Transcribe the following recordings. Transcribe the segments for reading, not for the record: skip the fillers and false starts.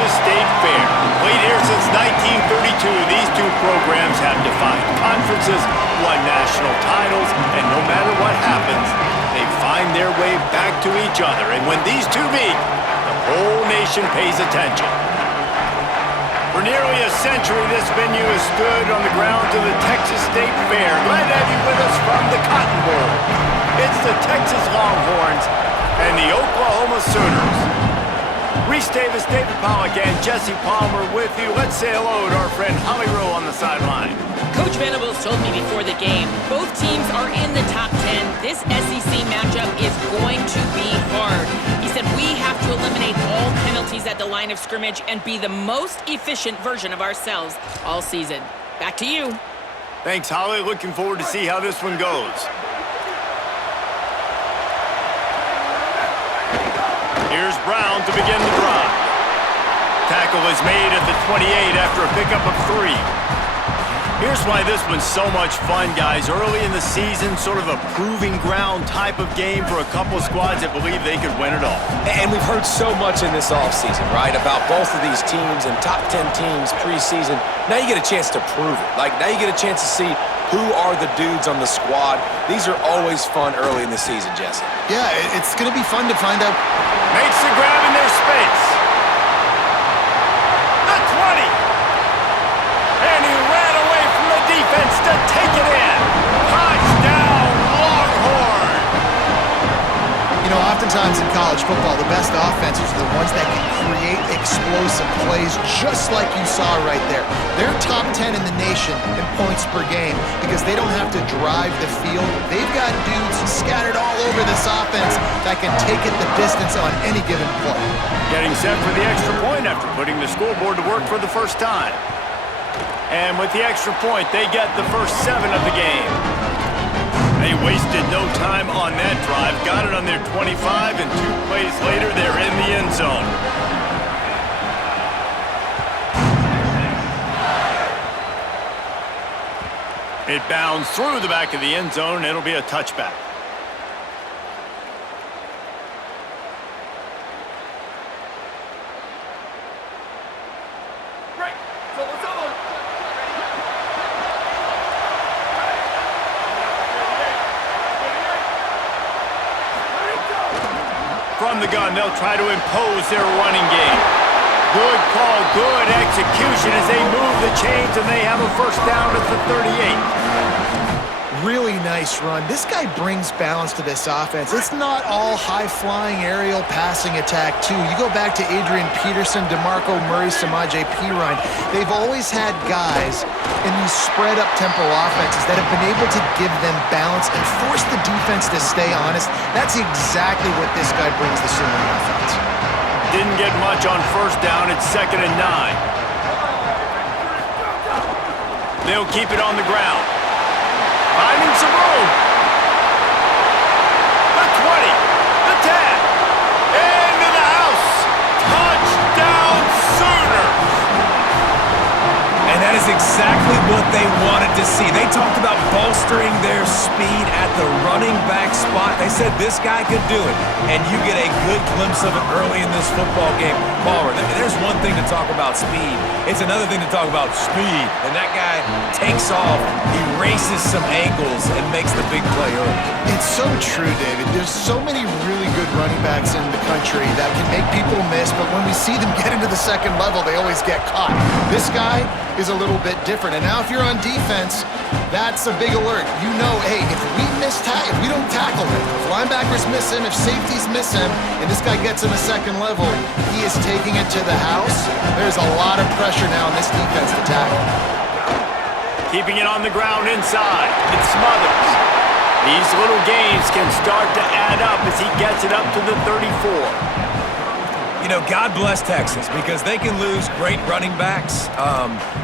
Texas State Fair. Played here since 1932, these two programs have defined conferences, won national titles, and no matter what happens, they find their way back to each other. And when these two meet, the whole nation pays attention. For nearly a century, this venue has stood on the grounds of the Texas State Fair. Glad to have you with us from the Cotton Bowl. It's the Texas Longhorns and the Oklahoma Sooners. Reese Davis, David Pollack, and Jesse Palmer with you. Let's say hello to our friend Holly Rowe on the sideline. Coach Venables told me before the game, both teams are in the top 10. This SEC matchup is going to be hard. He said we have to eliminate all penalties at the line of scrimmage and be the most efficient version of ourselves all season. Back to you. Thanks, Holly. Looking forward to see how this one goes. Here's Brown to begin the drive. Tackle is made at the 28 after a pickup of 3. Here's why this one's so much fun, guys. Early in the season, sort of a proving ground type of game for a couple of squads that believe they could win it all. And we've heard so much in this offseason, right, about both of these teams and top 10 teams preseason. Now you get a chance to prove it. Like, now you get a chance to see who are the dudes on the squad. These are always fun early in the season, Jesse. Yeah, it's going to be fun to find out. Makes the grab in their space. The 20. And he ran away from the defense to take it in. Touchdown, Longhorn. You know, oftentimes in college football, the best offenses are the ones that can create explosive plays just like you saw right there. They're top 10 in the nation in points per game because they don't have to drive the field. They've got dudes scattered all over this offense that can take it the distance on any given play. Getting set for the extra point after putting the scoreboard to work for the first time. And with the extra point, they get the first 7 of the game. They wasted no time on that drive. Got it on their 25, and 2 plays later, they're in the end zone. It bounds through the back of the end zone, and it'll be a touchback. From the gun, they'll try to impose their running game. Good call, good execution as they move the chains, and they have a first down at the 38. Really nice run. This guy brings balance to this offense. It's not all high-flying aerial passing attack, too. You go back to Adrian Peterson, DeMarco Murray, Samaje Perine. They've always had guys in these spread-up tempo offenses that have been able to give them balance and force the defense to stay honest. That's exactly what this guy brings the Sooner offense. Didn't get much on first down. It's 2nd and 9. They'll keep it on the ground. Finding some room. The 20, the 10, into the house. Touchdown, Sooners. And that is exactly what they wanted to see. They talked about bolstering their speed at the running back spot. They said this guy could do it, and you get a good glimpse of it early in this football game. Palmer, there's one thing to talk about speed. It's another thing to talk about speed. And that guy takes off, he races some ankles, and makes the big play early. It's so true, David. There's so many really good running backs in the country that can make people miss, but when we see them get into the second level, they always get caught. This guy is a little bit different. And now if you're on defense, that's a big alert. You know, hey, if we don't tackle him, if linebackers miss him, if safeties miss him, and this guy gets in the second level, he is taking it to the house. There's a lot of pressure now in this defense to tackle. Keeping it on the ground inside. It's Smothers. These little gains can start to add up as he gets it up to the 34. You know, God bless Texas because they can lose great running backs,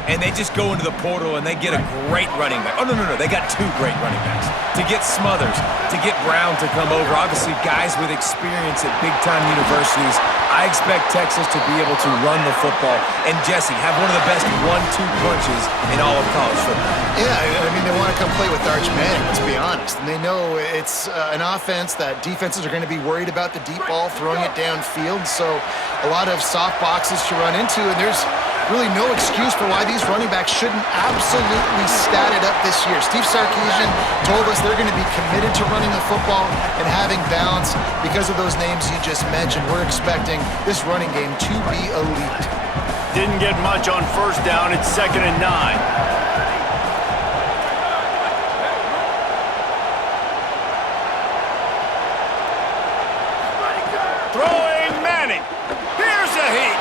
and they just go into the portal and they get a great running back. Oh, no. They got 2 great running backs. To get Smothers, to get Brown to come over. Obviously, guys with experience at big-time universities I expect Texas to be able to run the football and, Jesse, have one of the best 1-2 punches in all of college football. Yeah, I mean, they want to come play with Arch Manning, let's be honest. And they know it's an offense that defenses are going to be worried about the deep ball, throwing it downfield. So a lot of soft boxes to run into, and there's really no excuse for why these running backs shouldn't absolutely stat it up this year. Steve Sarkisian told us they're going to be committed to running the football and having balance because of those names you just mentioned. We're expecting this running game to be elite. Didn't get much on first down. It's 2nd and 9. Throwing Manning. Here's a heat.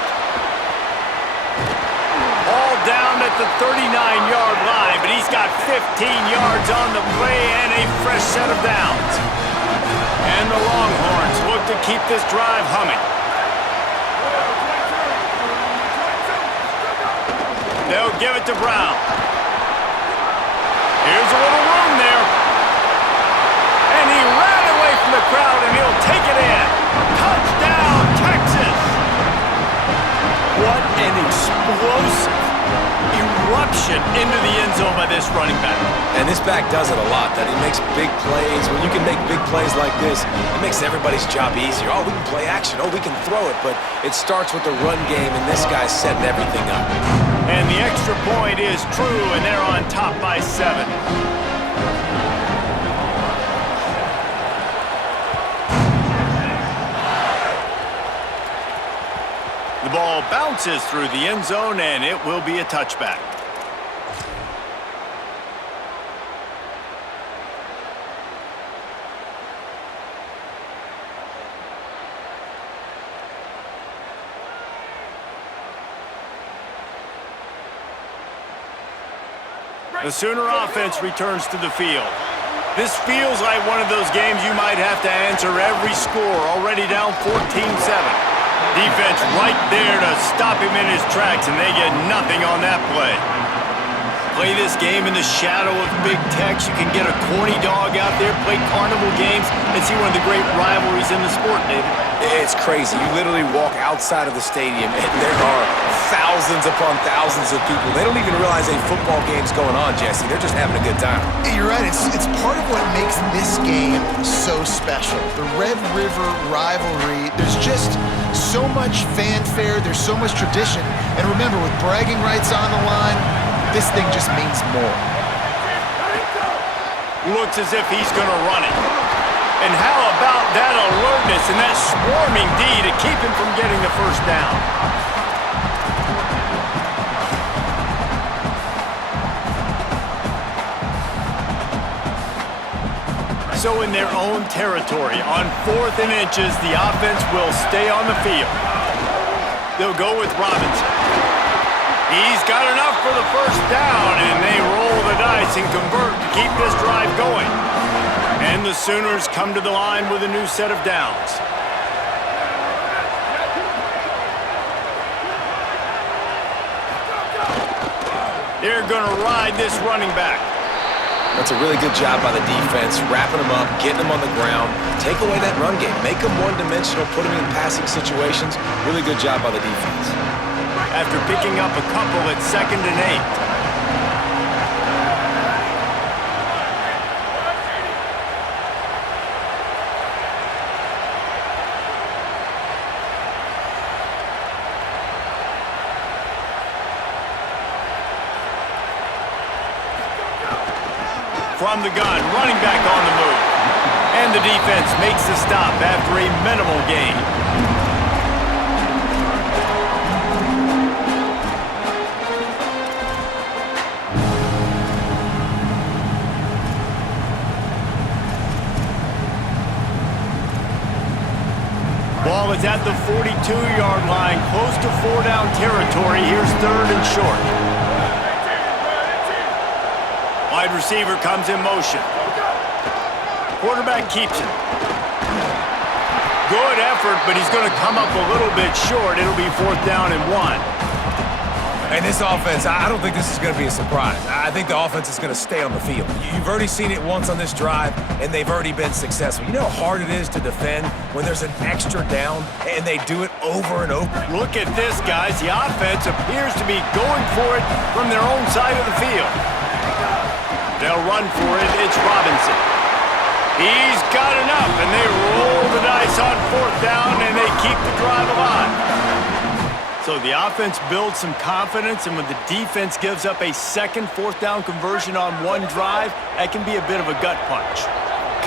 All down at the 39-yard line, but he's got 15 yards on the play and a fresh set of downs. And the Longhorns look to keep this drive humming. They'll give it to Brown. Here's a little room there. And he ran away from the crowd, and he'll take it in. Touchdown, Texas! What an explosive eruption into the end zone by this running back. And this back does it a lot, that he makes big plays. When you can make big plays like this, it makes everybody's job easier. Oh, we can play action. Oh, we can throw it. But it starts with the run game, and this guy's setting everything up. And the extra point is true, and they're on top by 7. The ball bounces through the end zone, and it will be a touchback. The Sooner offense returns to the field. This feels like one of those games you might have to answer every score, already down 14-7. Defense right there to stop him in his tracks, and they get nothing on that play. Play this game in the shadow of Big Tex. You can get a corny dog out there, play carnival games, and see one of the great rivalries in the sport, David. It's crazy. You literally walk outside of the stadium, and there are thousands upon thousands of people. They don't even realize a football game's going on, Jesse. They're just having a good time. You're right. It's part of what makes this game so special. The Red River rivalry, there's just so much fanfare. There's so much tradition. And remember, with bragging rights on the line, this thing just means more. Looks as if he's going to run it. And how about that alertness and that swarming D to keep him from getting the first down? So in their own territory, on 4th and inches, the offense will stay on the field. They'll go with Robinson. He's got enough for the first down, and they roll the dice and convert to keep this drive going. And the Sooners come to the line with a new set of downs. They're going to ride this running back. That's a really good job by the defense, wrapping them up, getting them on the ground, take away that run game, make them one-dimensional, put them in passing situations. Really good job by the defense. After picking up a couple at 2nd and 8. From the gun, running back on the move. And the defense makes the stop after a minimal gain. Ball is at the 42-yard line, close to 4-down territory. Here's 3rd and short. Wide receiver comes in motion. Quarterback keeps it. Good effort, but he's going to come up a little bit short. It'll be 4th down and 1. And this offense, I don't think this is going to be a surprise. I think the offense is going to stay on the field. You've already seen it once on this drive, and they've already been successful. You know how hard it is to defend when there's an extra down, and they do it over and over? Look at this, guys. The offense appears to be going for it from their own side of the field. They'll run for it. It's Robinson. He's got enough, and they roll the dice on fourth down, and they keep the drive alive. So the offense builds some confidence, and when the defense gives up a second fourth down conversion on one drive, that can be a bit of a gut punch.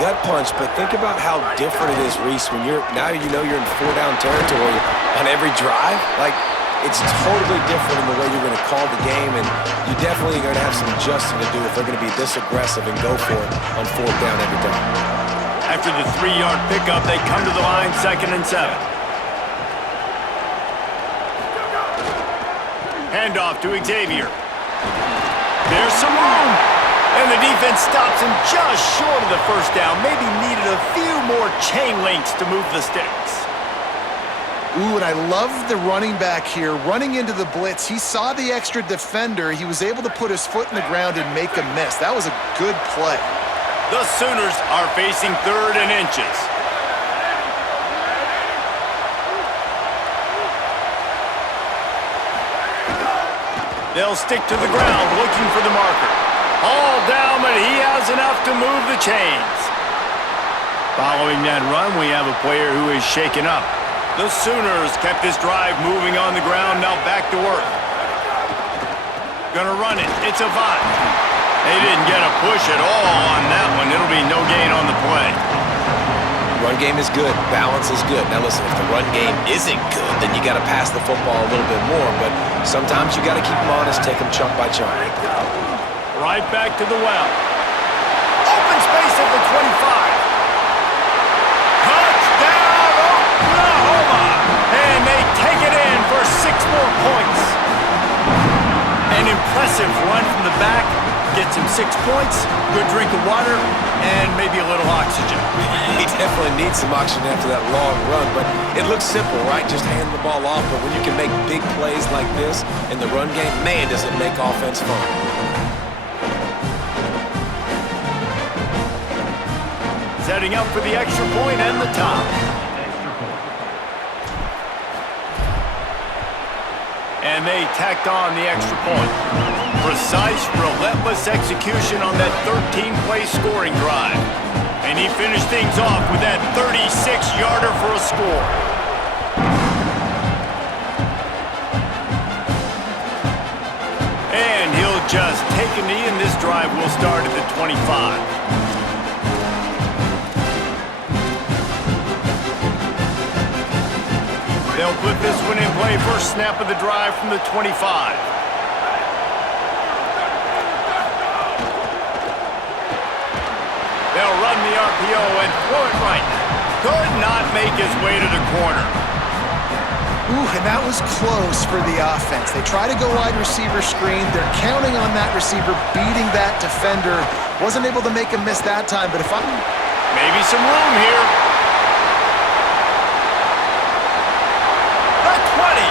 Gut punch, but think about how different it is, Reese, when you're in four-down territory on every drive. Like, it's totally different in the way you're going to call the game, and you definitely are going to have some adjusting to do if they're going to be this aggressive and go for it on fourth down every time. After the 3-yard pickup, they come to the line 2nd and 7. Handoff to Xavier. There's some room. And the defense stops him just short of the first down. Maybe needed a few more chain links to move the sticks. Ooh, and I love the running back here. Running into the blitz, he saw the extra defender. He was able to put his foot in the ground and make a miss. That was a good play. The Sooners are facing 3rd and inches. They'll stick to the ground, looking for the marker. All down, but he has enough to move the chains. Following that run, we have a player who is shaken up. The Sooners kept this drive moving on the ground, now back to work. Gonna run it, it's Avant. They didn't get a push at all on that one. It'll be no gain on the play. Run game is good. Balance is good. Now listen, if the run game isn't good, then you got to pass the football a little bit more. But sometimes you got to keep them honest, take them chunk by chunk. Right back to the well. Open space at the 25. Touchdown, Oklahoma! And they take it in for 6 more points. An impressive run from the back. Gets him 6 points, good drink of water, and maybe a little oxygen. He definitely needs some oxygen after that long run, but it looks simple, right? Just hand the ball off, but when you can make big plays like this in the run game, man, does it make offense fun. Setting up for the extra point and the top. And they tacked on the extra point. Precise, relentless execution on that 13-play scoring drive. And he finished things off with that 36-yarder for a score. And he'll just take a knee, and this drive will start at the 25. They'll put this one in play. First snap of the drive from the 25. They'll run the RPO and throw it right. Could not make his way to the corner. Ooh, and that was close for the offense. They try to go wide receiver screen. They're counting on that receiver beating that defender. Wasn't able to make him miss that time, but if I'm... Maybe some room here. The 20.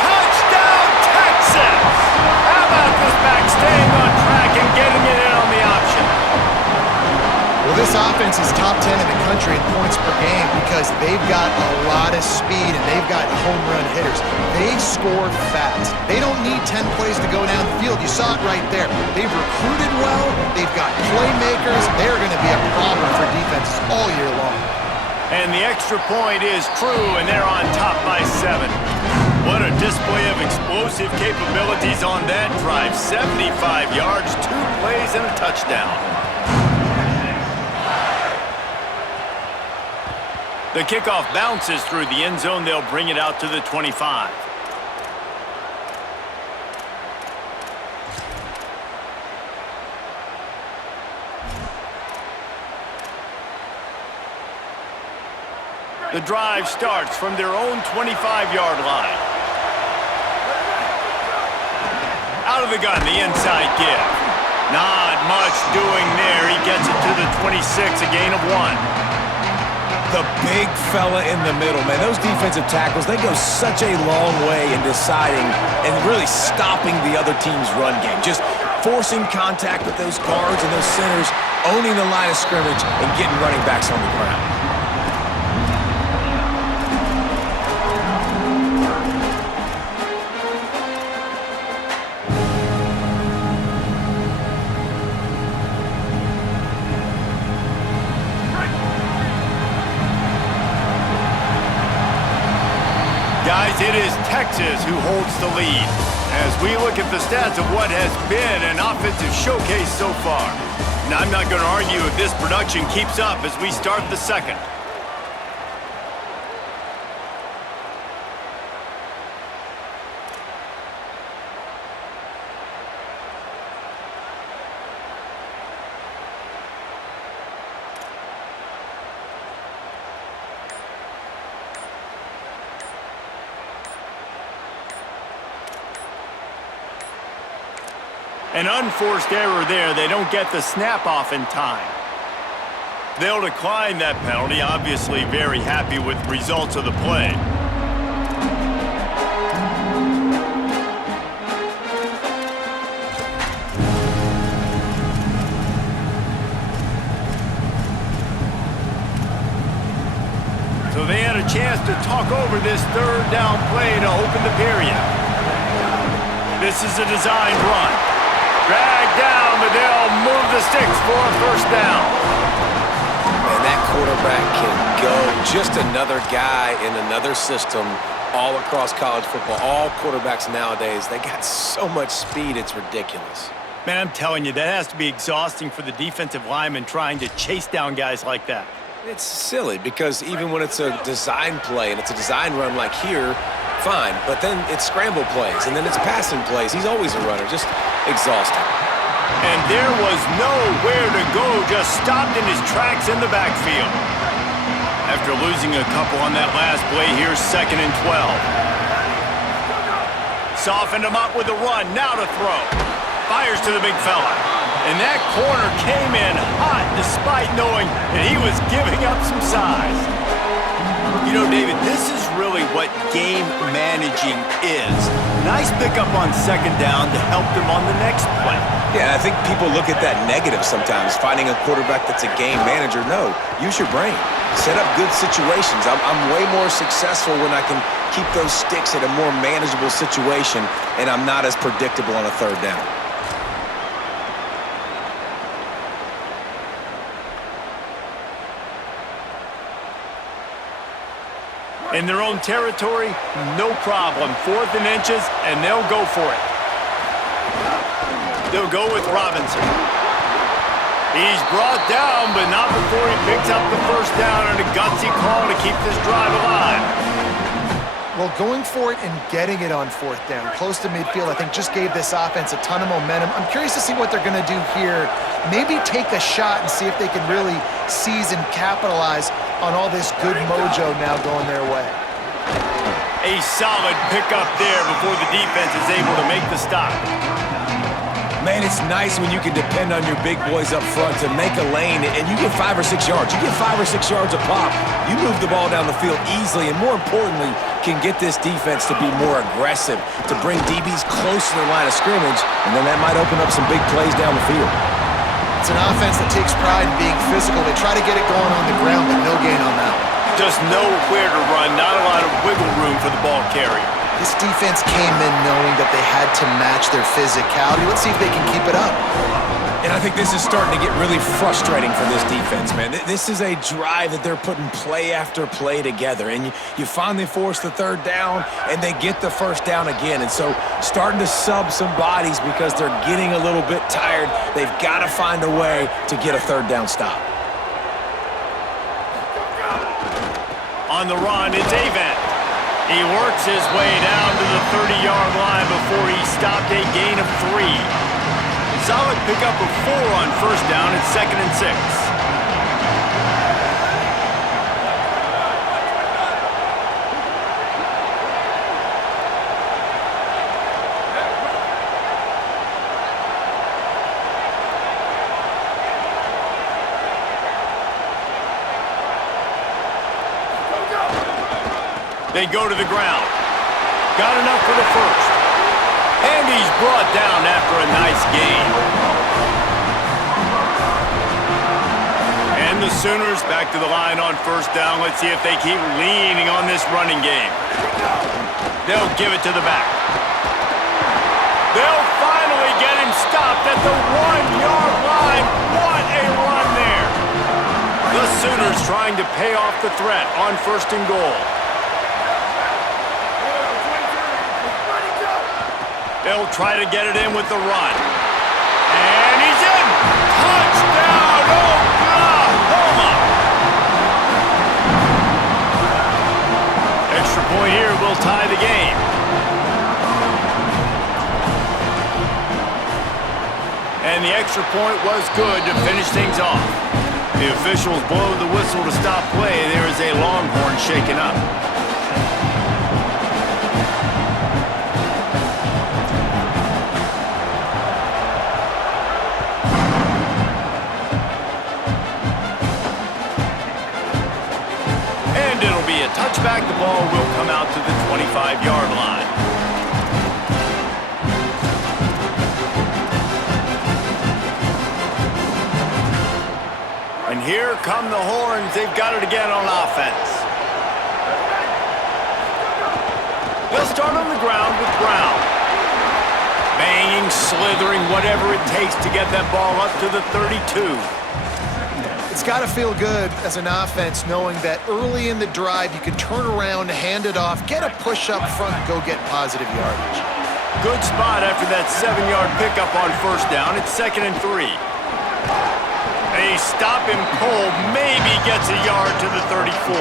Touchdown, Texas! How about this back staying on track and getting it in on the option? Well, this offense is top 10 in the country in points per game because they've got a lot of speed and they've got home run hitters. They score fast. They don't need 10 plays to go down the field. You saw it right there. They've recruited well. They've got playmakers. They're going to be a problem for defenses all year long. And the extra point is true, and they're on top by 7. What a display of explosive capabilities on that drive. 75 yards, 2 plays, and a touchdown. The kickoff bounces through the end zone. They'll bring it out to the 25. The drive starts from their own 25-yard line. Out of the gun, the inside give. Not much doing there. He gets it to the 26, a gain of 1. The big fella in the middle, man. Those defensive tackles, they go such a long way in deciding and really stopping the other team's run game. Just forcing contact with those guards and those centers, owning the line of scrimmage, and getting running backs on the ground. Guys, it is Texas who holds the lead as we look at the stats of what has been an offensive showcase so far. And I'm not going to argue if this production keeps up as we start the second. An unforced error there. They don't get the snap off in time. They'll decline that penalty. Obviously very happy with the results of the play. So they had a chance to talk over this third down play to open the period. This is a designed run. Drag down, but they'll move the sticks for a first down. And that quarterback can go. Just another guy in another system all across college football. All quarterbacks nowadays, they got so much speed, it's ridiculous. Man, I'm telling you, that has to be exhausting for the defensive lineman trying to chase down guys like that. It's silly because even when it's a design play and it's a design run like here, fine. But then it's scramble plays and then it's passing plays. He's always a runner, just exhausting. And there was nowhere to go, just stopped in his tracks in the backfield. After losing a couple on that last play, here's 2nd and 12. Softened him up with a run, now to throw. Fires to the big fella. And that corner came in hot despite knowing that he was giving up some size. You know, David, this is really what game managing is. Nice pickup on 2nd down to help them on the next play. Yeah, I think people look at that negative sometimes, finding a quarterback that's a game manager. No, use your brain. Set up good situations. I'm way more successful when I can keep those sticks at a more manageable situation and I'm not as predictable on a 3rd down. In their own territory, no problem. 4th and inches, and they'll go for it. They'll go with Robinson. He's brought down, but not before he picks up the first down and a gutsy call to keep this drive alive. Well, going for it and getting it on 4th down, close to midfield, I think just gave this offense a ton of momentum. I'm curious to see what they're going to do here. Maybe take a shot and see if they can really seize and capitalize on all this good mojo now going their way. A solid pickup there before the defense is able to make the stop. Man, it's nice when you can depend on your big boys up front to make a lane, and you get 5 or 6 yards. You get 5 or 6 yards a pop. You move the ball down the field easily, and more importantly, can get this defense to be more aggressive, to bring DBs close to the line of scrimmage, and then that might open up some big plays down the field. It's an offense that takes pride in being physical. They try to get it going on the ground, but no gain on that one. Just nowhere to run, not a lot of wiggle room for the ball carrier. This defense came in knowing that they had to match their physicality. Let's see if they can keep it up. And I think this is starting to get really frustrating for this defense, man. This is a drive that they're putting play after play together. And you finally force the 3rd down, and they get the 1st down again. And so starting to sub some bodies because they're getting a little bit tired. They've got to find a way to get a 3rd down stop. On the run, it's Avent. He works his way down to the 30-yard line before he stopped a gain of 3. Solid pickup of 4 on 1st down. It's 2nd and 6. They go to the ground. Got enough for the first. And he's brought down after a nice gain. And the Sooners back to the line on first down. Let's see if they keep leaning on this running game. They'll give it to the back. They'll finally get him stopped at the 1-yard line. What a run there. The Sooners trying to pay off the threat on first and goal. They'll try to get it in with the run. And he's in! Touchdown, Oklahoma! Extra point here will tie the game. And the extra point was good to finish things off. The officials blow the whistle to stop play. There is a Longhorn shaken up. Touchback, the ball will come out to the 25-yard line. And here come the Horns. They've got it again on offense. They'll start on the ground with Brown. Banging, slithering, whatever it takes to get that ball up to the 32. It's got to feel good as an offense knowing that early in the drive you can turn around, hand it off, get a push up front, and go get positive yardage. Good spot after that 7-yard pickup on first down. It's 2nd and 3. They stop him cold, maybe gets a yard to the 34.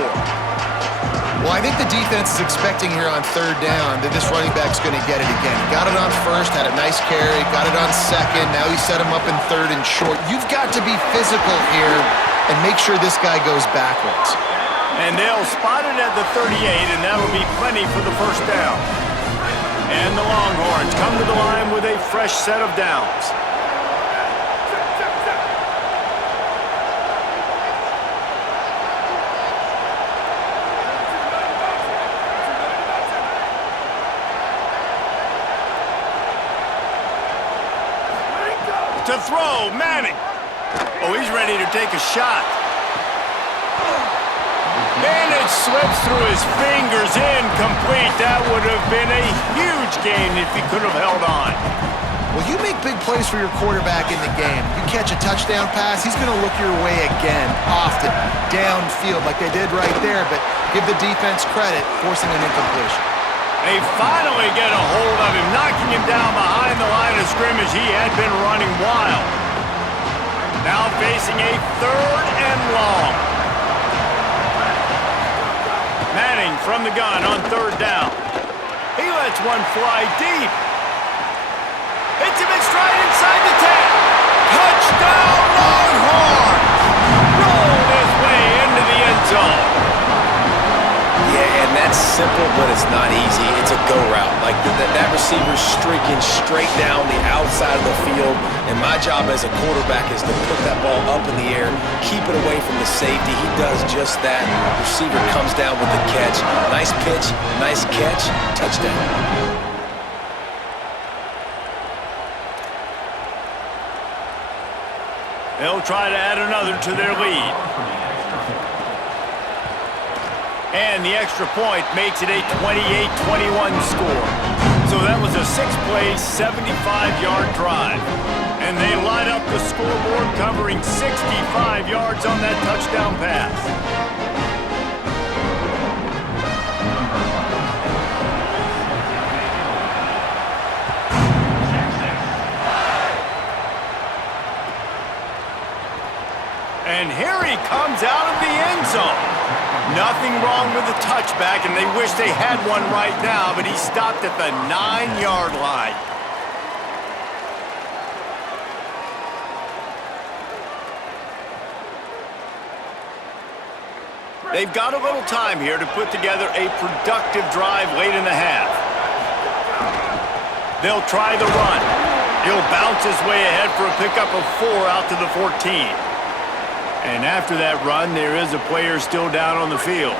Well, I think the defense is expecting here on third down that this running back's going to get it again. Got it on first, had a nice carry, got it on second. Now he set him up in third and short. You've got to be physical here and make sure this guy goes backwards. And they'll spot it at the 38, and that'll be plenty for the first down. And the Longhorns come to the line with a fresh set of downs. To throw, Manning. Oh, he's ready to take a shot. And it slips through his fingers, incomplete. That would have been a huge gain if he could have held on. Well, you make big plays for your quarterback in the game. You catch a touchdown pass, he's going to look your way again, often, downfield like they did right there, but give the defense credit, forcing an incompletion. They finally get a hold of him, knocking him down behind the line of scrimmage. He had been running wild. Now facing a 3rd and long. Manning from the gun on 3rd down. He lets one fly deep. Hits him in stride inside the 10. Touchdown, Longhorns! Rolled his way into the end zone. Yeah, and that's simple, but it's not easy. It's a go route. Like that receiver's streaking straight down the outside of the field, and my job as a quarterback is to put that ball up in the air, keep it away from the safety. He does just that. Receiver comes down with the catch. Nice pitch, nice catch, touchdown. They'll try to add another to their lead. And the extra point makes it a 28-21 score. So that was a 6-play, 75-yard drive. And they light up the scoreboard, covering 65 yards on that touchdown pass. And here he comes out of the end zone. Nothing wrong with the touchback, and they wish they had one right now, but he stopped at the 9-yard line. They've got a little time here to put together a productive drive late in the half. They'll try the run. He'll bounce his way ahead for a pickup of 4 out to the 14. And after that run, there is a player still down on the field.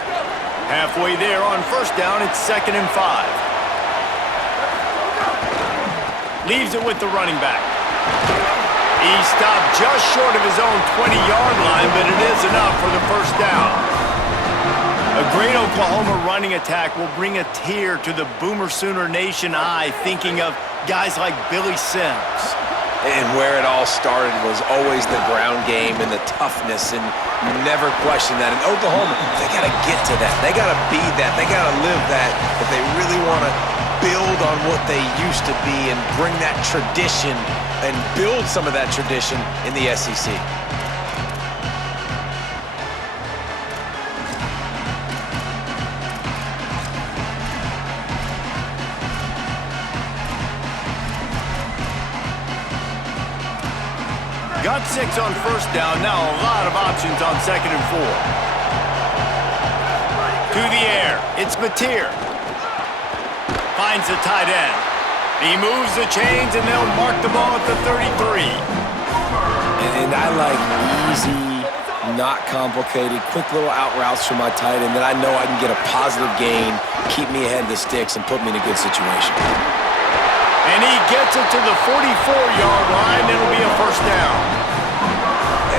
Halfway there on first down, it's 2nd and 5. Leaves it with the running back. He stopped just short of his own 20-yard line, but it is enough for the first down. A great Oklahoma running attack will bring a tear to the Boomer Sooner Nation eye, thinking of guys like Billy Sims. And where it all started was always the ground game and the toughness, and you never question that. In Oklahoma, they got to get to that. They got to be that. They got to live that if they really want to build on what they used to be and bring that tradition and build some of that tradition in the SEC. Got 6 on first down. Now a lot of options on 2nd and 4. To the air. It's Mateer. Finds the tight end. He moves the chains, and they'll mark the ball at the 33. And I like easy, not complicated, quick little out routes from my tight end that I know I can get a positive gain, keep me ahead of the sticks, and put me in a good situation. And he gets it to the 44-yard line. It'll be a first down.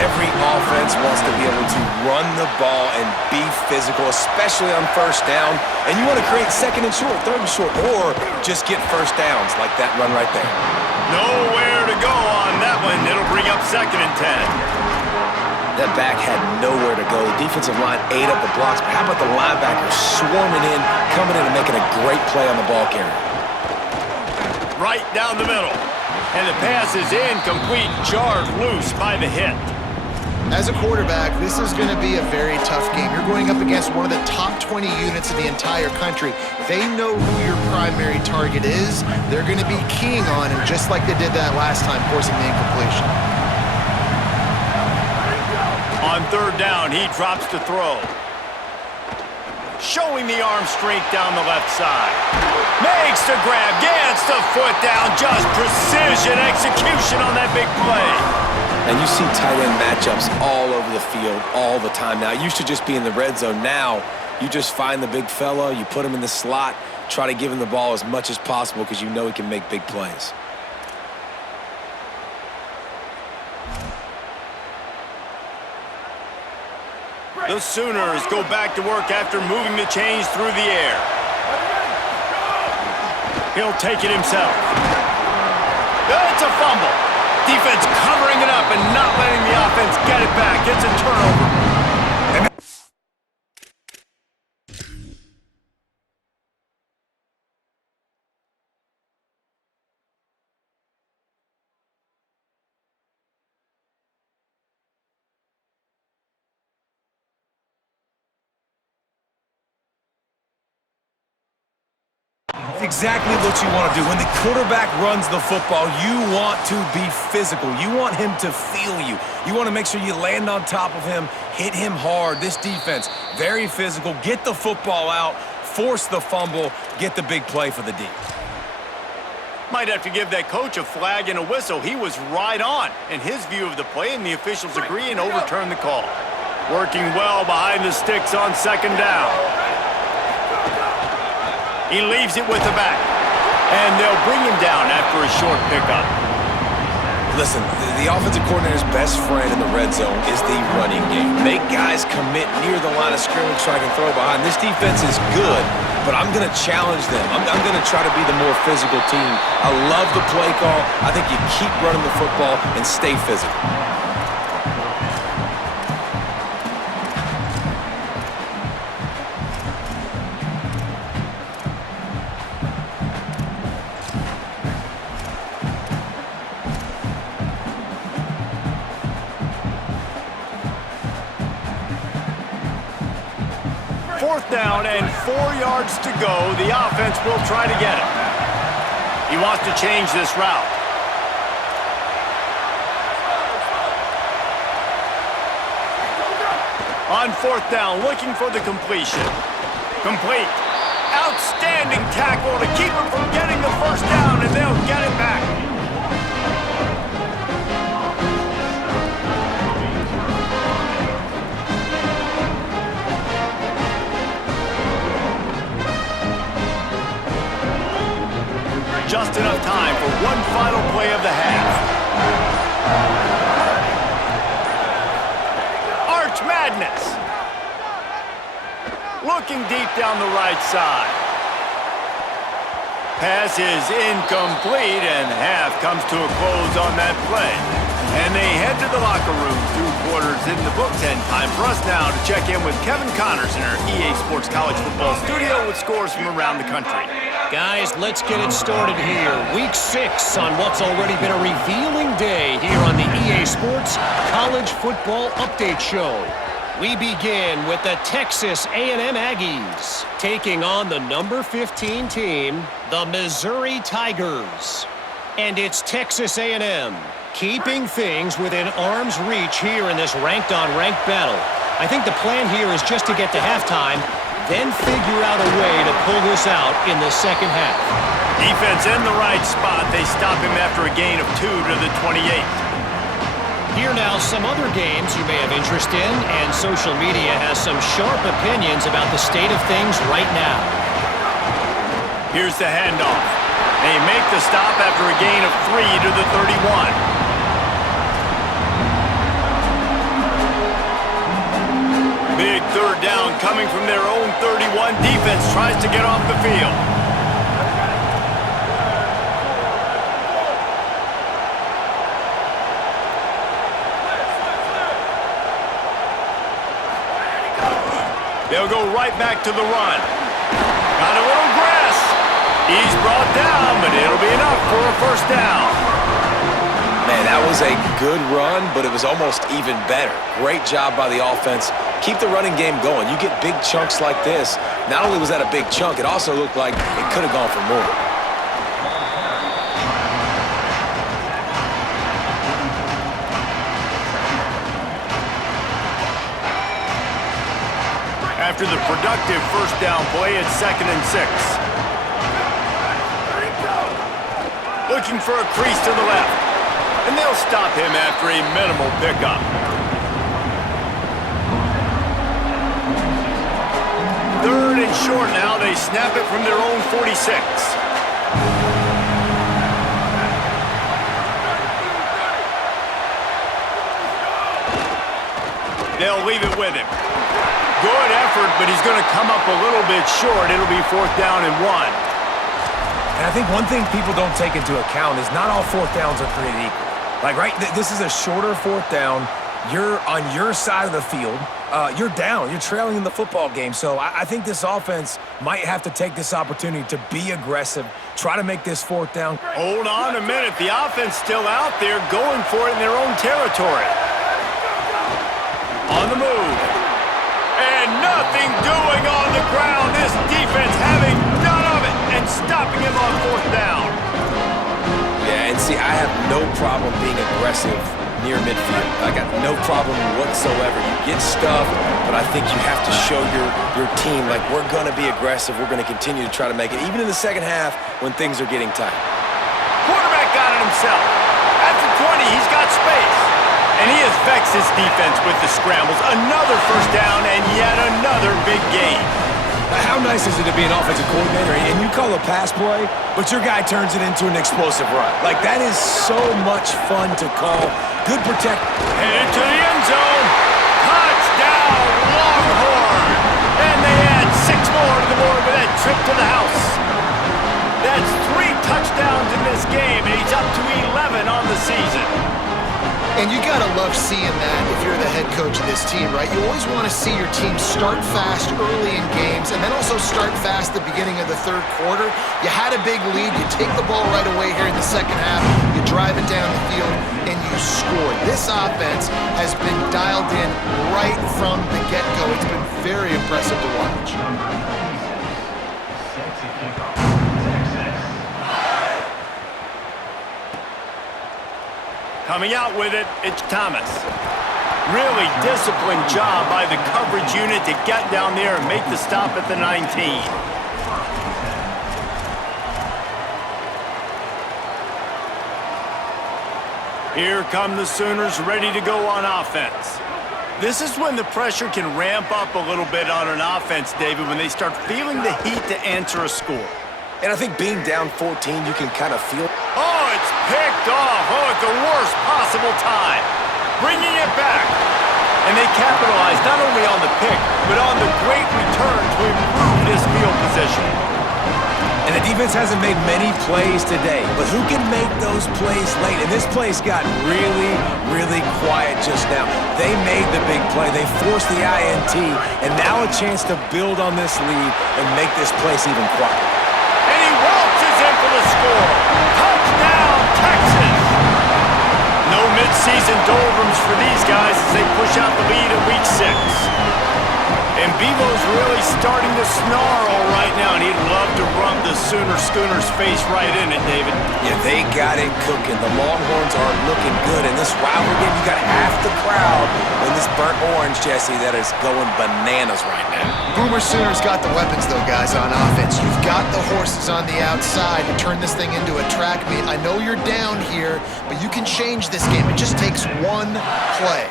Every offense wants to be able to run the ball and be physical, especially on first down. And you want to create 2nd and short, 3rd and short, or just get first downs like that run right there. Nowhere to go on that one. It'll bring up 2nd and 10. That back had nowhere to go. The defensive line ate up the blocks, but how about the linebackers swarming in, coming in and making a great play on the ball carrier? Right down the middle. And the pass is incomplete, jarred loose by the hit. As a quarterback, this is going to be a very tough game. You're going up against one of the top 20 units in the entire country. They know who your primary target is. They're going to be keying on him, just like they did that last time, forcing the incompletion. On 3rd down, he drops to throw. Showing the arm strength down the left side. Makes the grab, gets the foot down, just precision execution on that big play. And you see tight end matchups all over the field all the time now. It used to just be in the red zone. Now you just find the big fella, you put him in the slot, try to give him the ball as much as possible because you know he can make big plays. The Sooners go back to work after moving the chains through the air. He'll take it himself. It's a fumble. Defense covering it up and not letting the offense get it back. It's a turnover. Exactly what you want to do. When the quarterback runs the football, you want to be physical. You want him to feel you. You want to make sure you land on top of him, hit him hard. This defense, very physical. Get the football out, force the fumble, get the big play for the D. Might have to give that coach a flag and a whistle. He was right on in his view of the play, and the officials agree and overturn the call. Working well behind the sticks on 2nd down. He leaves it with the back. And they'll bring him down after a short pickup. Listen, the offensive coordinator's best friend in the red zone is the running game. Make guys commit near the line of scrimmage so I can throw behind. This defense is good, but I'm going to challenge them. I'm going to try to be the more physical team. I love the play call. I think you keep running the football and stay physical. Fourth down and 4 yards to go. The offense will try to get it. He wants to change this route. On 4th down, looking for the completion. Complete. Outstanding tackle to keep him from getting the first down, and they'll get it back. just enough time for one final play of the half. Arch Madness. Looking deep down the right side. Pass is incomplete, and half comes to a close on that play. And they head to the locker room. 2 quarters in the books, and time for us now to check in with Kevin Connors in our EA Sports College Football studio with scores from around the country. Guys, let's get it started here. Week 6 on what's already been a revealing day here on the EA Sports College Football Update Show. We begin with the Texas A&M Aggies taking on the number 15 team, the Missouri Tigers. And it's Texas A&M keeping things within arm's reach here in this ranked-on-ranked battle. I think the plan here is just to get to halftime, then figure out a way to pull this out in the second half. Defense in the right spot. They stop him after a gain of 2 to the 28. Here now, some other games you may have interest in, and social media has some sharp opinions about the state of things right now. Here's the handoff. They make the stop after a gain of 3 to the 31. Big third down coming from their own 31. Defense tries to get off the field. They'll go right back to the run. Got a little grass. He's brought down, but it'll be enough for a first down. Man, that was a good run, but it was almost even better. Great job by the offense. Keep the running game going. You get big chunks like this. Not only was that a big chunk, it also looked like it could have gone for more. After the productive first down play, it's 2nd and 6. Looking for a crease to the left. And they'll stop him after a minimal pickup. Third and short now. They snap it from their own 46. They'll leave it with him. Good effort, but he's going to come up a little bit short. It'll be 4th down and 1. And I think one thing people don't take into account is not all 4th downs are created equal. Like, right, this is a shorter 4th down. You're on your side of the field. You're down. You're trailing in the football game. So I think this offense might have to take this opportunity to be aggressive, try to make this 4th down. Hold on a minute. The offense still out there going for it in their own territory. On the move. And nothing doing on the ground. This defense having none of it and stopping him on 4th down. Yeah, and see, I have no problem being aggressive near midfield. I got no problem whatsoever. You get stuff, but I think you have to show your team, like, we're going to be aggressive. We're going to continue to try to make it, even in the second half when things are getting tight. Quarterback got it himself. At the 20, he's got space. And he has vexed his defense with the scrambles. Another first down and yet another big gain. How nice is it to be an offensive coordinator and you call a pass play, but your guy turns it into an explosive run? Like, that is so much fun to call. Good protect. Headed to the end zone. Touchdown, Longhorn. And they add 6 more to the board with that trip to the house. That's 3 touchdowns in this game, and he's up to 11 on the season. And you gotta love seeing that if you're the head coach of this team, right? You always want to see your team start fast early in games and then also start fast at the beginning of the 3rd quarter. You had a big lead, you take the ball right away here in the second half, you drive it down the field, and you score. This offense has been dialed in right from the get-go. It's been very impressive to watch. Coming out with it, it's Thomas. Really disciplined job by the coverage unit to get down there and make the stop at the 19. Here come the Sooners ready to go on offense. This is when the pressure can ramp up a little bit on an offense, David, when they start feeling the heat to answer a score. And I think being down 14, you can kind of feel. Oh, it's picked off. Oh, at the worst possible time. Bringing it back. And they capitalized not only on the pick, but on the great return to improve this field position. And the defense hasn't made many plays today, but who can make those plays late? And this place got really, really quiet just now. They made the big play. They forced the INT, and now a chance to build on this lead and make this place even quieter. And he waltzes in for the score. Touchdown, Texas! No midseason doldrums for these guys as they push out the lead in Week 6. And Bevo's really starting to snarl right now, and he'd love to rub the Sooner Schooner's face right in it, David. Yeah, they got it cooking. The Longhorns are looking good. In this rivalry game, you got half the crowd in this burnt orange, Jesse, that is going bananas right now. Boomer Sooners got the weapons, though, guys, on offense. You've got the horses on the outside to turn this thing into a track meet. I know you're down here, but you can change this game. It just takes one play.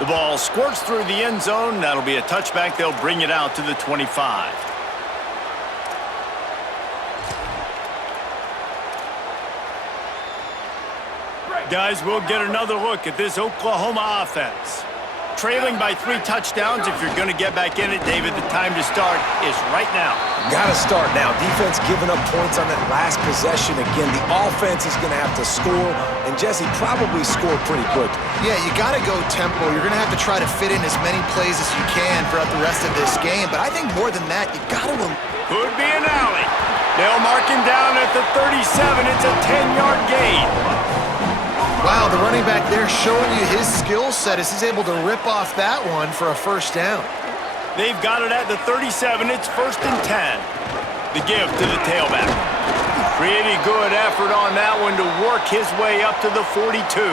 The ball squirts through the end zone. That'll be a touchback. They'll bring it out to the 25. Guys, we'll get another look at this Oklahoma offense. Trailing by 3 touchdowns. If you're going to get back in it, David, the time to start is right now. Got to start now. Defense giving up points on that last possession. Again, the offense is going to have to score, and Jesse probably score pretty quick. Yeah, you got to go tempo. You're going to have to try to fit in as many plays as you can throughout the rest of this game. But I think more than that, you got to... Could be an alley. They'll mark him down at the 37. It's a 10-yard gain. Wow, the running back there showing you his skill set as he's able to rip off that one for a first down. They've got it at the 37. It's 1st and 10. The give to the tailback. Pretty good effort on that one to work his way up to the 42.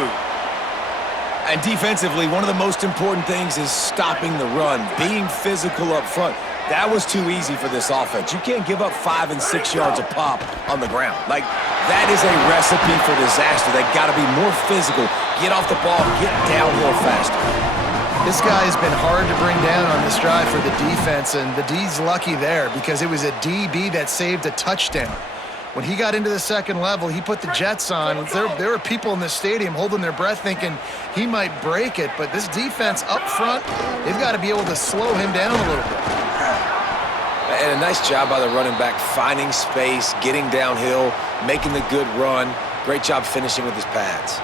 And defensively, one of the most important things is stopping the run, being physical up front. That was too easy for this offense. You can't give up 5 and 6 yards a pop on the ground. Like, that is a recipe for disaster. They've got to be more physical, get off the ball, get downhill faster. This guy has been hard to bring down on this drive for the defense, and the D's lucky there because it was a DB that saved a touchdown. When he got into the second level, he put the Jets on. There were people in the stadium holding their breath thinking he might break it, but this defense up front, they've got to be able to slow him down a little bit. And a nice job by the running back, finding space, getting downhill, making the good run. Great job finishing with his pads.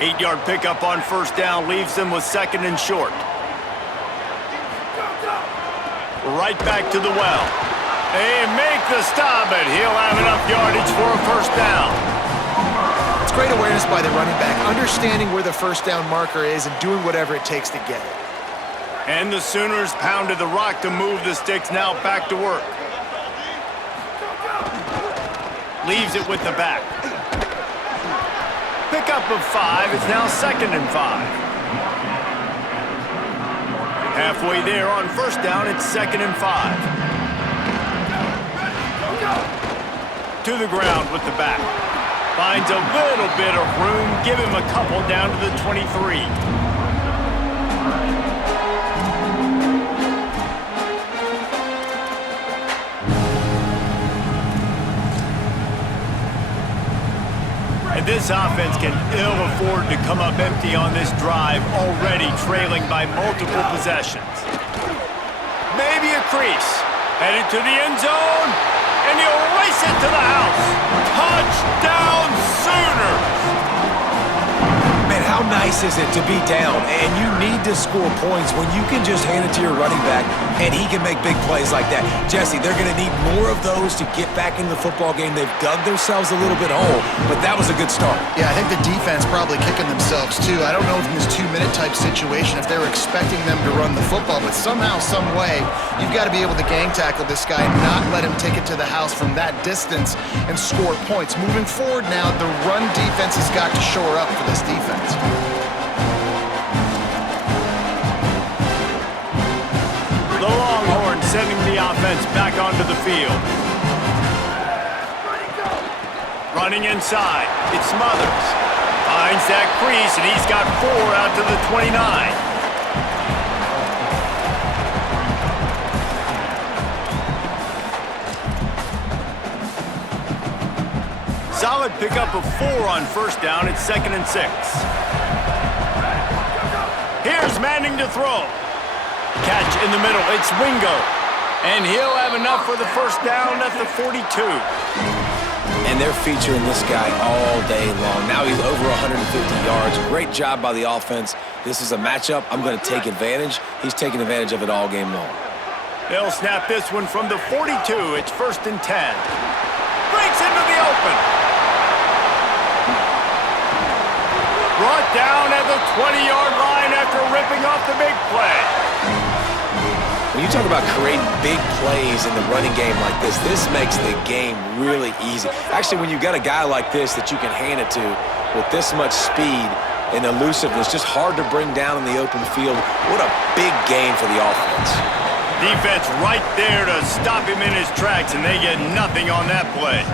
8-yard pickup on 1st down leaves them with 2nd and short. Right back to the well. They make the stop, but he'll have enough yardage for a 1st down. It's great awareness by the running back, understanding where the 1st down marker is and doing whatever it takes to get it. And the Sooners pounded the rock to move the sticks, now back to work. Leaves it with the back. Pickup of 5, it's now 2nd and 5. Halfway there on 1st down, it's 2nd and 5. To the ground with the back. Finds a little bit of room, give him a couple down to the 23. This offense can ill afford to come up empty on this drive, already trailing by multiple possessions. Maybe a crease. Headed to the end zone, and he'll race it to the house. Touchdown, Sooners! Man, how nice is it to be down, and you need to score points when you can just hand it to your running back, and he can make big plays like that. Jesse, they're going to need more of those to get back into the football game. They've dug themselves a little bit hole, but that was a good start. Yeah, I think the defense probably kicking themselves, too. I don't know if in this 2-minute type situation, if they were expecting them to run the football, but somehow, some way, you've got to be able to gang tackle this guy and not let him take it to the house from that distance and score points. Moving forward now, the run defense has got to shore up for this defense. The Longhorns sending the offense back onto the field. Running inside, it's Smothers. Finds that crease, and he's got 4 out to the 29. solid pickup of 4 on first down. It's 2nd and 6. Here's Manning to throw. Catch in the middle. It's Wingo. And he'll have enough for the first down at the 42. And they're featuring this guy all day long. Now he's over 150 yards. Great job by the offense. This is a matchup. I'm going to take advantage. He's taking advantage of it all game long. They'll snap this one from the 42. It's 1st and 10. Breaks into the open. Brought down at the 20-yard line after ripping off the big play. When you talk about creating big plays in the running game like this makes the game really easy. Actually, when you've got a guy like this that you can hand it to with this much speed and elusiveness, just hard to bring down in the open field, what a big gain for the offense. Defense right there to stop him in his tracks, and they get nothing on that play.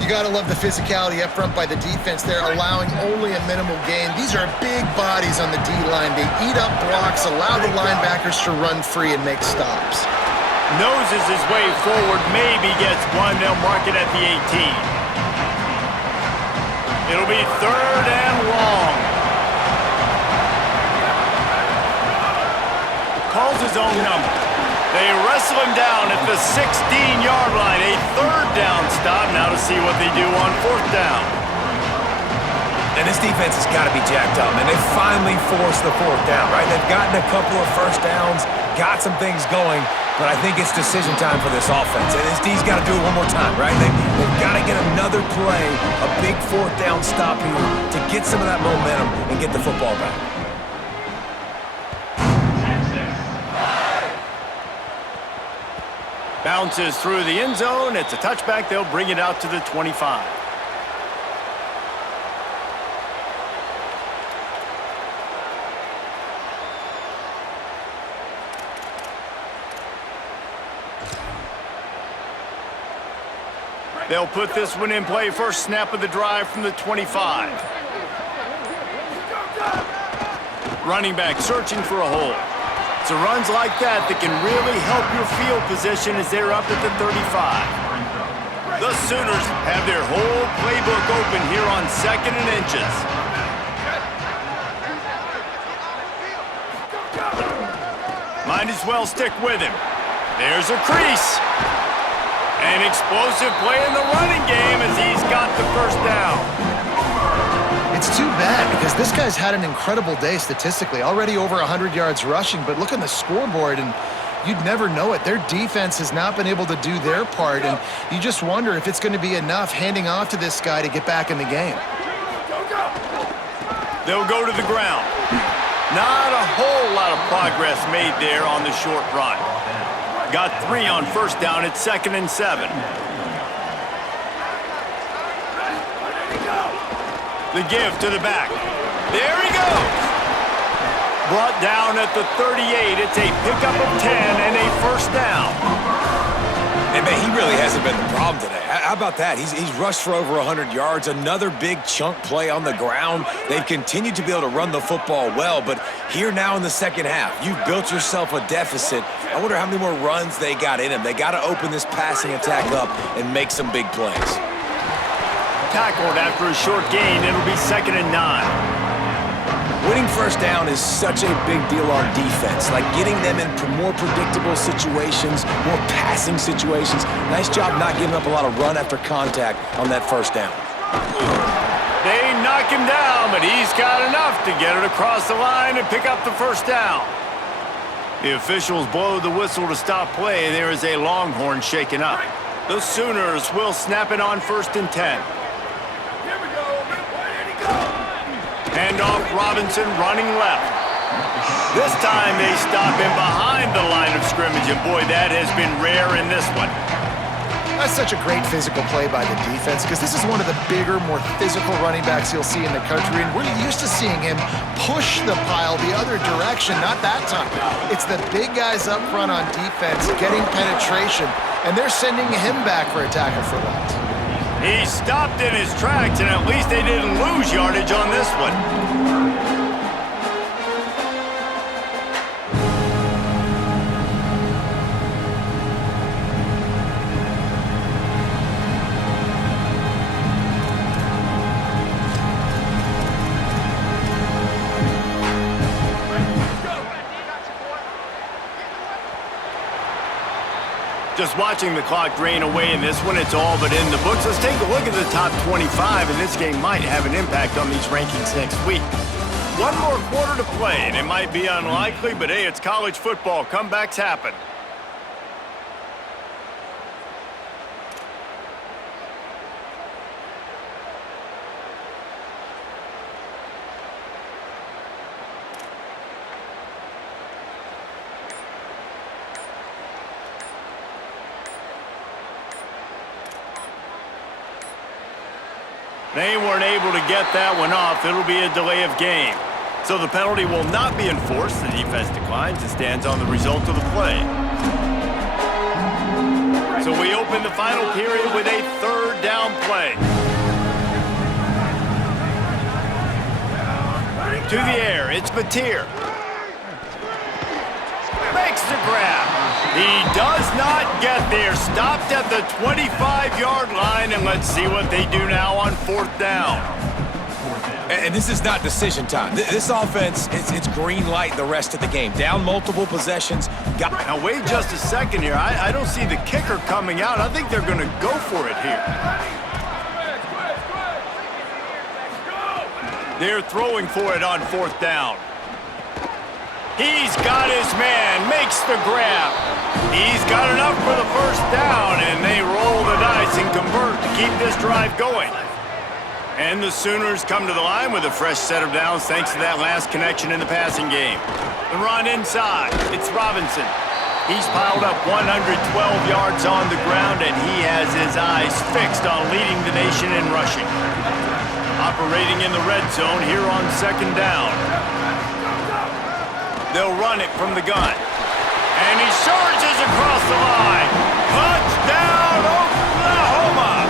You got to love the physicality up front by the defense there, allowing only a minimal gain. These are big bodies on the D-line. They eat up blocks, allow the linebackers to run free and make stops. Noses his way forward, maybe gets one. They'll mark it at the 18. It'll be 3rd and long. Calls his own number. They wrestle him down at the 16-yard line. A 3rd down stop. Now to see what they do on 4th down. And this defense has got to be jacked up, and they finally forced the 4th down, right? They've gotten a couple of first downs, got some things going, but I think it's decision time for this offense. And this D's got to do it one more time, right? They've got to get another play, a big 4th down stop here to get some of that momentum and get the football back. Bounces through the end zone. It's a touchback. They'll bring it out to the 25. They'll put this one in play. First snap of the drive from the 25. Running back searching for a hole. It's the runs like that that can really help your field position as they're up at the 35. The Sooners have their whole playbook open here on 2nd and inches. Might as well stick with him. There's a crease. An explosive play in the running game as he's got the first down. It's too bad because this guy's had an incredible day statistically, already over 100 yards rushing, but look on the scoreboard and you'd never know it. Their defense has not been able to do their part, and you just wonder if it's going to be enough handing off to this guy to get back in the game. They'll go to the ground. Not a whole lot of progress made there on the short run. Got 3 on first down at 2nd and 7. The give to the back. There he goes. Brought down at the 38. It's a pickup of 10 and a first down. And man, he really hasn't been the problem today. How about that? He's rushed for over 100 yards. Another big chunk play on the ground. They've continued to be able to run the football well, but here now in the second half, you've built yourself a deficit. I wonder how many more runs they got in him. They got to open this passing attack up and make some big plays. Tackled after a short gain. It'll be 2nd and 9. Winning first down is such a big deal on defense, like getting them in more predictable situations, more passing situations. Nice job not giving up a lot of run after contact on that first down. They knock him down, but he's got enough to get it across the line and pick up the first down. The officials blow the whistle to stop play. There is a Longhorn shaken up. The Sooners will snap it on 1st and 10. Hand off Robinson running left. This time they stop him behind the line of scrimmage, and boy, that has been rare in this one. That's such a great physical play by the defense because this is one of the bigger, more physical running backs you'll see in the country, and we're used to seeing him push the pile the other direction, not that time. It's the big guys up front on defense getting penetration, and they're sending him back for a tackle for loss. He stopped in his tracks, and at least they didn't lose yardage on this one. Just watching the clock drain away in this one, it's all but in the books. Let's take a look at the top 25, and this game might have an impact on these rankings next week. One more quarter to play, and it might be unlikely, but hey, it's college football. Comebacks happen. They weren't able to get that one off. It'll be a delay of game. So the penalty will not be enforced. The defense declines and stands on the result of the play. So we open the final period with a third down play. To the air, it's Mateer. Makes the grab. He does not get there. Stopped at the 25-yard line, and let's see what they do now on fourth down. And this is not decision time. This offense, it's green light the rest of the game. Down multiple possessions. Now, wait just a second here. I don't see the kicker coming out. I think they're going to go for it here. They're throwing for it on fourth down. He's got his man, makes the grab. He's got enough for the first down, and they roll the dice and convert to keep this drive going. And the Sooners come to the line with a fresh set of downs thanks to that last connection in the passing game. The run inside, it's Robinson. He's piled up 112 yards on the ground, and he has his eyes fixed on leading the nation in rushing. Operating in the red zone here on second down. They'll run it from the gun. And he surges across the line. Touchdown, Oklahoma!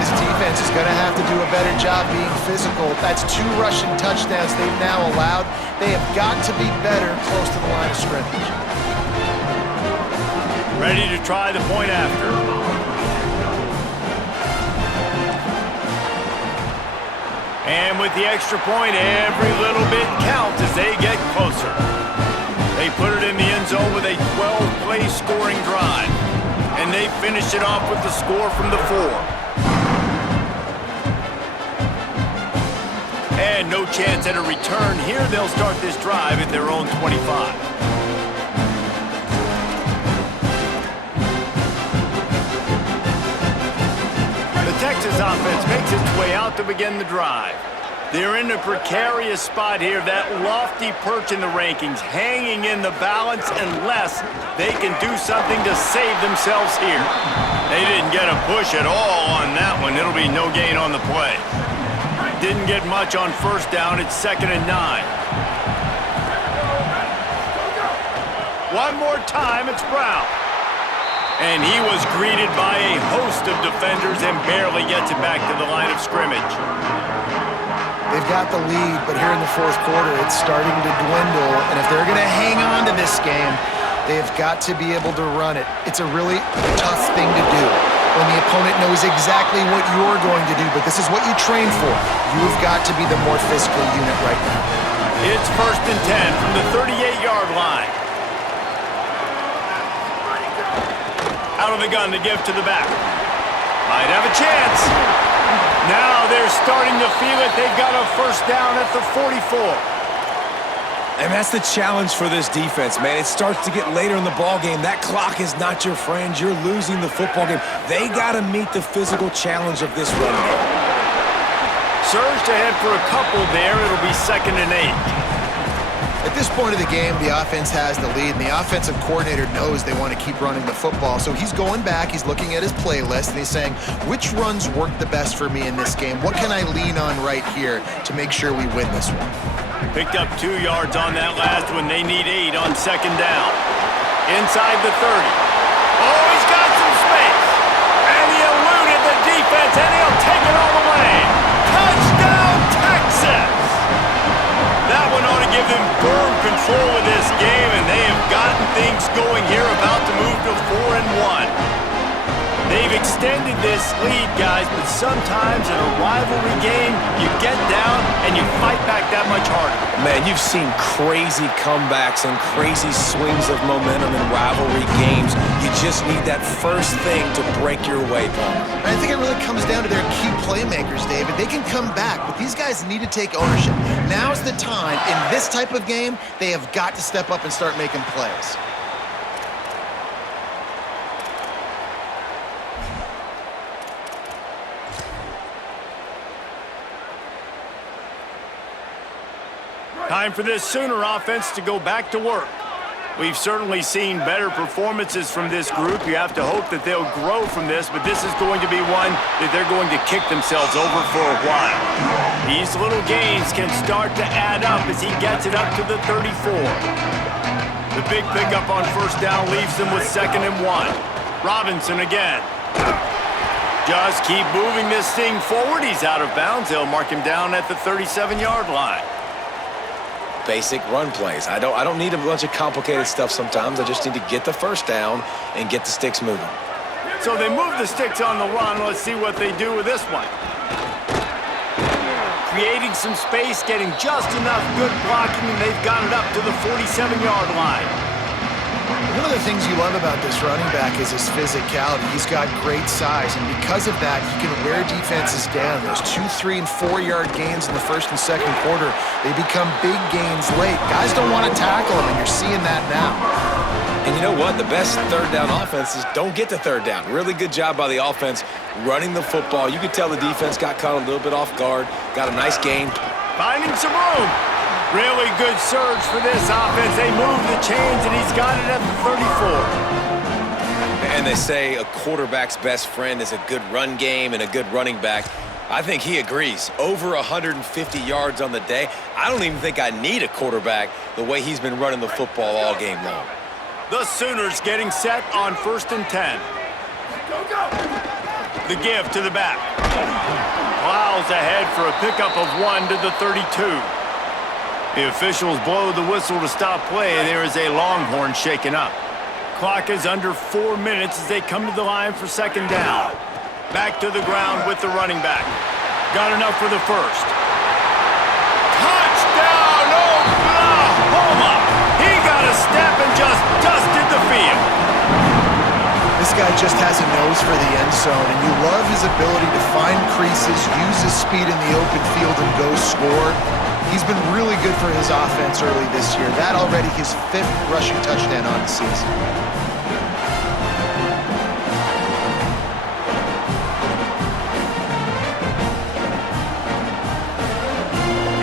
This defense is going to have to do a better job being physical. That's 2 rushing touchdowns they've now allowed. They have got to be better close to the line of scrimmage. Ready to try the point after. And with the extra point, every little bit counts as they get closer. They put it in the end zone with a 12-play scoring drive. And they finish it off with the score from the 4. And no chance at a return here. They'll start this drive at their own 25. The Texas offense makes its way out to begin the drive. They're in a precarious spot here, that lofty perch in the rankings, hanging in the balance unless they can do something to save themselves here. They didn't get a push at all on that one. It'll be no gain on the play. Didn't get much on first down. It's 2nd and 9. One more time, it's Brown. And he was greeted by a host of defenders and barely gets it back to the line of scrimmage. They've got the lead, but here in the fourth quarter, it's starting to dwindle. And if they're going to hang on to this game, they've got to be able to run it. It's a really tough thing to do when the opponent knows exactly what you're going to do, but this is what you train for. You've got to be the more physical unit right now. It's 1st and 10 from the 38-yard line. Out of the gun to give to the back. Might have a chance. Now they're starting to feel it. They've got a first down at the 44. And that's the challenge for this defense, man. It starts to get later in the ball game. That clock is not your friend. You're losing the football game. They got to meet the physical challenge of this run game. Surged ahead for a couple there. It'll be 2nd and 8. At this point of the game, the offense has the lead, and the offensive coordinator knows they want to keep running the football. So he's going back, he's looking at his playlist, and he's saying, which runs work the best for me in this game? What can I lean on right here to make sure we win this one? Picked up 2 yards on that last one. They need 8 on 2nd down. Inside the 30. Oh, he's got some space. And he eluded the defense, and he'll take it all the way. Touchdown, Texas! That one ought to give them firm control of this game, and they have gotten things going here, about to move to 4-1. They've extended this lead, guys, but sometimes in a rivalry game, you get down and you fight back that much harder. Man, you've seen crazy comebacks and crazy swings of momentum in rivalry games. You just need that first thing to break your way, Paul. And I think it really comes down to their key playmakers, David. They can come back, but these guys need to take ownership. Now's the time. In this type of game, they have got to step up and start making plays. Time for this Sooner offense to go back to work. We've certainly seen better performances from this group. You have to hope that they'll grow from this, but this is going to be one that they're going to kick themselves over for a while. These little gains can start to add up as he gets it up to the 34. The big pickup on first down leaves them with 2nd and 1. Robinson again. Just keep moving this thing forward. He's out of bounds. They'll mark him down at the 37-yard line. Basic run plays. I don't need a bunch of complicated stuff sometimes. I just need to get the first down and get the sticks moving. So they move the sticks on the run. Let's see what they do with this one. Creating some space, getting just enough good blocking, and they've got it up to the 47-yard line. One of the things you love about this running back is his physicality. He's got great size, and because of that, he can wear defenses down. Those 2-, 3-, and 4-yard gains in the first and second quarter, they become big gains late. Guys don't want to tackle him, and you're seeing that now. And you know what? The best third down offenses don't get to third down. Really good job by the offense running the football. You could tell the defense got caught a little bit off guard, got a nice gain. Finding some room. Really good surge for this offense. They move the chains, and he's got it at the 34. And they say a quarterback's best friend is a good run game and a good running back. I think he agrees. Over 150 yards on the day. I don't even think I need a quarterback the way he's been running the football all game long. The Sooners getting set on 1st and 10. The give to the back. Plows ahead for a pickup of 1 to the 32. The officials blow the whistle to stop play. There is a Longhorn shaken up. Clock is under 4 minutes as they come to the line for 2nd down. Back to the ground with the running back. Got enough for the first. Touchdown, Oklahoma! He got a step and just dusted the field. This guy just has a nose for the end zone, and you love his ability to find creases, use his speed in the open field, and go score. He's been really good for his offense early this year. That already his 5th rushing touchdown on the season.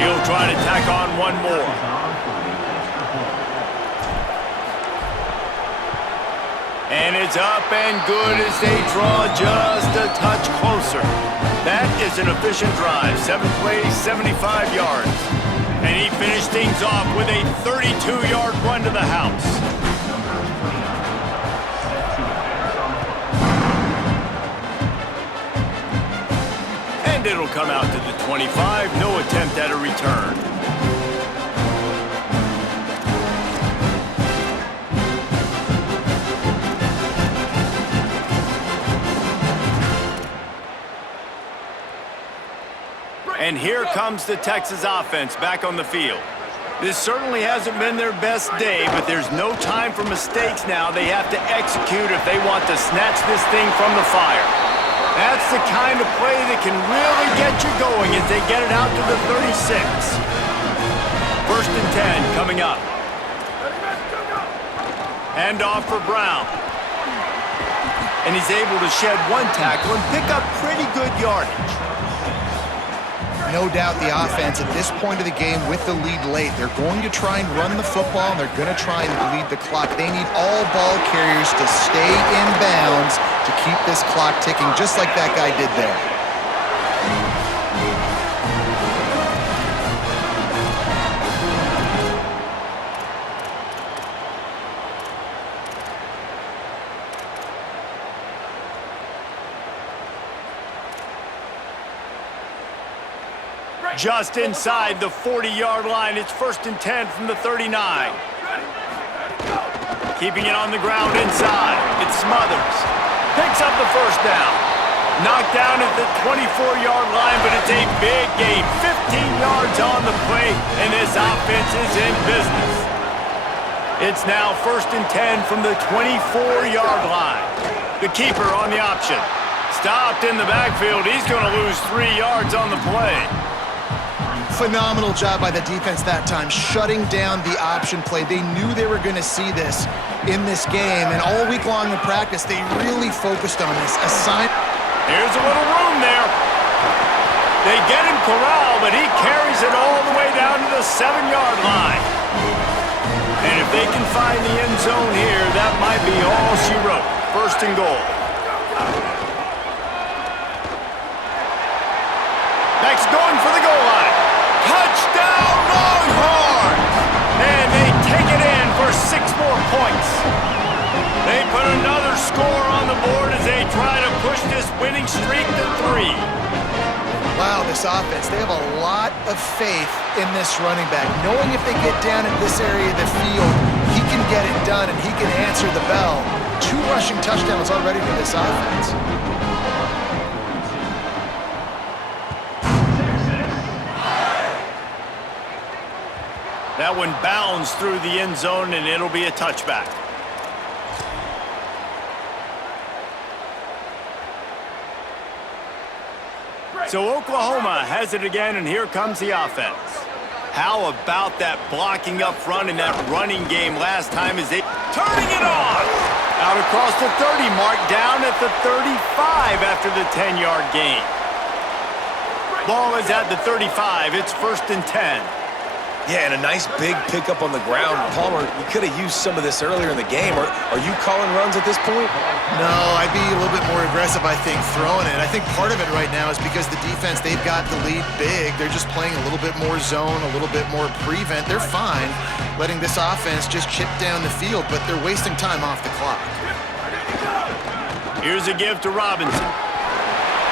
He'll try to tack on one more. And it's up and good as they draw just a touch closer. That is an efficient drive. 7 plays, 75 yards. And he finished things off with a 32-yard run to the house. And it'll come out to the 25. No attempt at a return. And here comes the Texas offense back on the field. This certainly hasn't been their best day, but there's no time for mistakes now. They have to execute if they want to snatch this thing from the fire. That's the kind of play that can really get you going as they get it out to the 36. 1st and 10 coming up. Hand off for Brown. And he's able to shed 1 tackle and pick up pretty good yardage. No doubt the offense at this point of the game with the lead late, they're going to try and run the football, and they're going to try and bleed the clock. They need all ball carriers to stay in bounds to keep this clock ticking, just like that guy did there. Just inside the 40-yard line. It's 1st and 10 from the 39. Keeping it on the ground inside. It's Smothers. Picks up the first down. Knocked down at the 24-yard line, but it's a big gain. 15 yards on the play, and this offense is in business. It's now 1st and 10 from the 24-yard line. The keeper on the option. Stopped in the backfield. He's going to lose 3 yards on the play. Phenomenal job by the defense that time, shutting down the option play. They knew they were going to see this in this game, and all week long in practice, they really focused on this. Here's a little room there. They get him corralled, but he carries it all the way down to the 7-yard line. And if they can find the end zone here, that might be all she wrote. 1st and goal. Next, going for the goal line. Touchdown, Longhorns! And they take it in for 6 more points. They put another score on the board as they try to push this winning streak to 3. Wow, this offense, they have a lot of faith in this running back, knowing if they get down in this area of the field, he can get it done and he can answer the bell. 2 rushing touchdowns already for this offense. That one bounds through the end zone, and it'll be a touchback. So Oklahoma has it again, and here comes the offense. How about that blocking up front and that running game last time as they turning it on? Out across the 30 mark, down at the 35 after the 10-yard gain. Ball is at the 35. It's 1st and 10. Yeah, and a nice big pickup on the ground. Palmer, you could have used some of this earlier in the game. Are you calling runs at this point? No, I'd be a little bit more aggressive, I think, throwing it. I think part of it right now is because the defense, they've got the lead big. They're just playing a little bit more zone, a little bit more prevent. They're fine letting this offense just chip down the field, but they're wasting time off the clock. Here's a give to Robinson.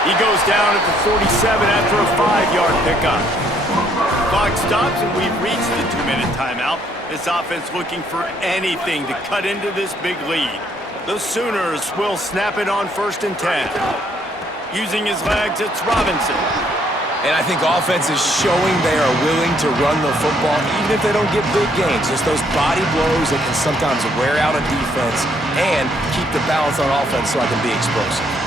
He goes down at the 47 after a 5-yard pickup. Clock stops, and we've reached the 2-minute timeout. This offense looking for anything to cut into this big lead. The Sooners will snap it on 1st and 10. Using his legs, it's Robinson. And I think offense is showing they are willing to run the football, even if they don't get big gains. Just those body blows that can sometimes wear out a defense and keep the balance on offense so I can be explosive.